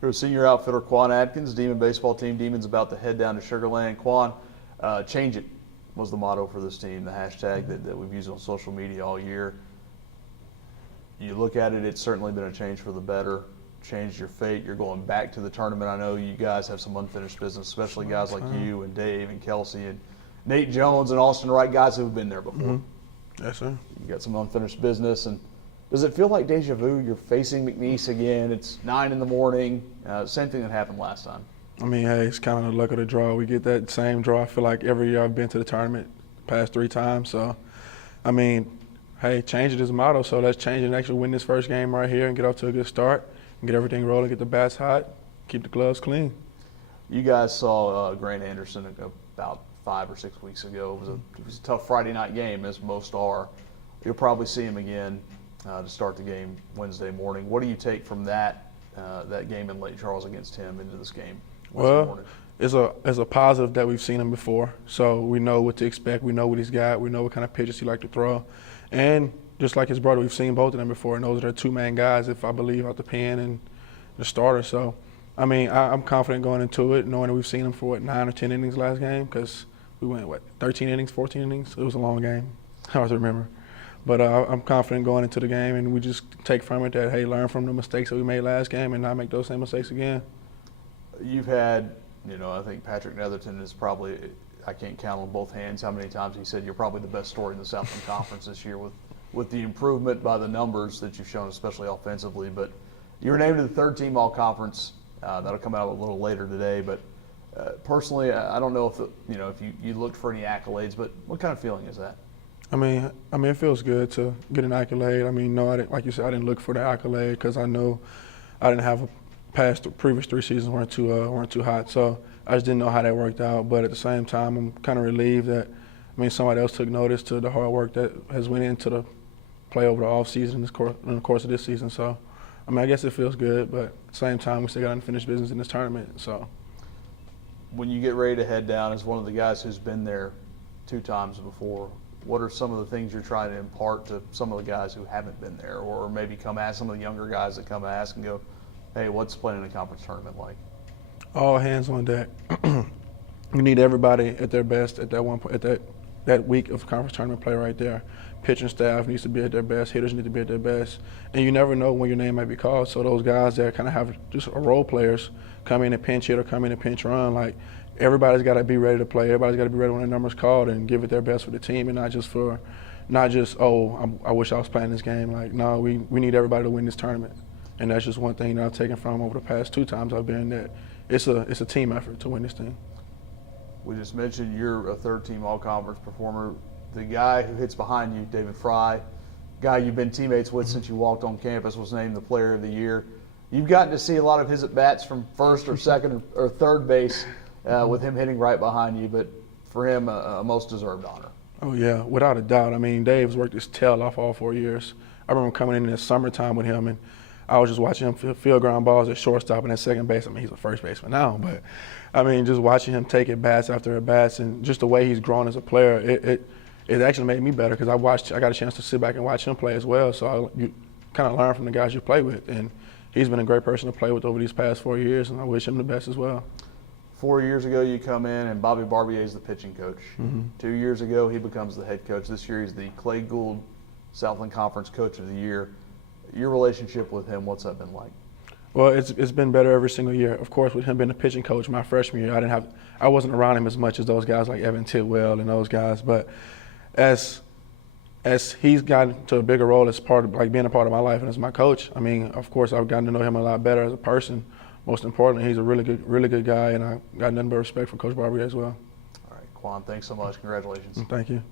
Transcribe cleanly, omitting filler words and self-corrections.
Here's senior outfitter Kwan Adkins, Demon baseball team. Demon's about to head down to Sugar Land. Kwan, change it was the motto for this team, the hashtag that we've used on social media all year. You look at it, it's certainly been a change for the better, changed your fate. You're going back to the tournament. I know you guys have some unfinished business, especially guys like you and Dave and Kelsey and Nate Jones and Austin Wright, guys who have been there before. Mm-hmm. Yes, sir. You got some unfinished business. And does it feel like deja vu? You're facing McNeese again. It's 9 in the morning. Same thing that happened last time. I mean, hey, it's kind of the luck of the draw. We get that same draw. I feel like every year I've been to the tournament past 3 times. So, I mean, hey, change it is a motto. So let's change it and actually win this first game right here and get off to a good start and get everything rolling, get the bats hot, keep the gloves clean. You guys saw Grant Anderson about 5 or 6 weeks ago. It was a tough Friday night game, as most are. You'll probably see him again to start the game Wednesday morning. What do you take from that game in Lake Charles against him into this game Wednesday morning? It's a positive that we've seen him before, so we know what to expect. We know what he's got. We know what kind of pitches he like to throw, and just like his brother, we've seen both of them before, and those are their 2 main guys, if I believe, out the pen and the starter. So, I mean, I'm confident going into it, knowing that we've seen him for 9 or 10 innings last game, because we went 13 innings, 14 innings. It was a long game, hard to remember. But I'm confident going into the game, and we just take from it that, hey, learn from the mistakes that we made last game and not make those same mistakes again. You've had, I think Patrick Netherton is probably, I can't count on both hands how many times he said you're probably the best story in the Southland Conference this year with the improvement by the numbers that you've shown, especially offensively. But you were named to the 3rd-team All-Conference. That'll come out a little later today. But personally, I don't know if you looked for any accolades, but what kind of feeling is that? I mean, it feels good to get an accolade. I mean, no, like you said, I didn't look for the accolade because I know I didn't have previous 3 seasons weren't too hot. So I just didn't know how that worked out. But at the same time, I'm kind of relieved that, somebody else took notice to the hard work that has went into the play over the off season in the course of this season. So, I guess it feels good, but at the same time, we still got unfinished business in this tournament. So, when you get ready to head down as one of the guys who's been there 2 times before, what are some of the things you're trying to impart to some of the guys who haven't been there, or maybe come ask some of the younger guys that come ask and go, hey, what's playing in a conference tournament like? All hands on deck. You need everybody at their best at that one point, at that week of conference tournament play right there. Pitching staff needs to be at their best. Hitters need to be at their best. And you never know when your name might be called. So those guys that kind of have just role players come in and pinch hit or come in and pinch run, like, everybody's got to be ready to play. Everybody's got to be ready when the number's called and give it their best for the team, and not just I wish I was playing this game. Like, no, we need everybody to win this tournament, and that's just one thing that I've taken from over the past 2 times I've been, that it's a team effort to win this thing. We just mentioned you're a 3rd-team All-Conference performer. The guy who hits behind you, David Fry, guy you've been teammates with since you walked on campus, was named the Player of the Year. You've gotten to see a lot of his at-bats from first or second or third base. With him hitting right behind you, but for him, a most deserved honor. Oh, yeah, without a doubt. Dave's worked his tail off all 4 years. I remember coming in the summertime with him, and I was just watching him field ground balls at shortstop and at second base. He's a first baseman now, but, just watching him take at-bats after at-bats and just the way he's grown as a player, it actually made me better because I got a chance to sit back and watch him play as well, so you kind of learn from the guys you play with, and he's been a great person to play with over these past 4 years, and I wish him the best as well. 4 years ago, you come in, and Bobby Barbier is the pitching coach. 2 years ago, he becomes the head coach. This year, he's the Clay Gould Southland Conference Coach of the Year. Your relationship with him, what's that been like? Well, it's been better every single year. Of course, with him being the pitching coach my freshman year, I wasn't around him as much as those guys like Evan Tidwell and those guys. But as he's gotten to a bigger role as part of being a part of my life and as my coach, of course, I've gotten to know him a lot better as a person. Most importantly, he's a really good guy, and I got nothing but respect for Coach Barbier as well. All right, Kwan, thanks so much. Congratulations. Thank you.